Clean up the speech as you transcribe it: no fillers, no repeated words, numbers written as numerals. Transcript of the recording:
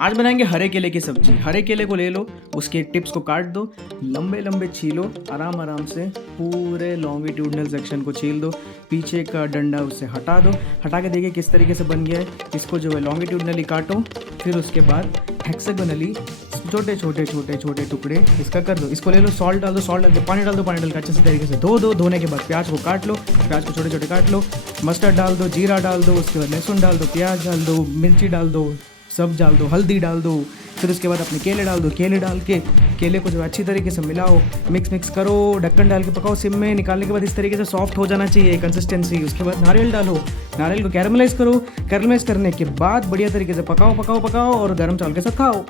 आज बनाएंगे हरे केले की सब्जी। हरे केले को ले लो, उसके टिप्स को काट दो, लंबे लंबे छीलो, आराम आराम से पूरे लॉन्गिट्यूडनल सेक्शन को छील दो, पीछे का डंडा उससे हटा दो। हटा के देखिए किस तरीके से बन गया है। इसको जो है लॉन्गिट्यूडनली काटो, फिर उसके बाद हेक्सागोनली छोटे छोटे छोटे छोटे टुकड़े इसका कर दो। इसको ले लो, सॉल्ट डाल दो, सॉल्ट डाल के पानी डाल दो, पानी डाल के अच्छे से तरीके से धो दो। धोने के बाद प्याज को काट लो, प्याज को छोटे छोटे काट लो, मस्टर्ड डाल दो, जीरा डाल दो, उसके बाद लहसुन डाल दो, प्याज डाल दो, मिर्ची डाल दो, सब डाल दो, हल्दी डाल दो। फिर उसके बाद अपने केले डाल दो, केले डाल के केले को जो अच्छी तरीके से मिलाओ, मिक्स करो, ढक्कन डाल के पकाओ सिम में। निकालने के बाद इस तरीके से सॉफ्ट हो जाना चाहिए कंसिस्टेंसी। उसके बाद नारियल डालो, नारियल को कैरमलाइज करो, कैरमलाइज करने के बाद बढ़िया तरीके से पकाओ और गर्म चावल के साथ खाओ।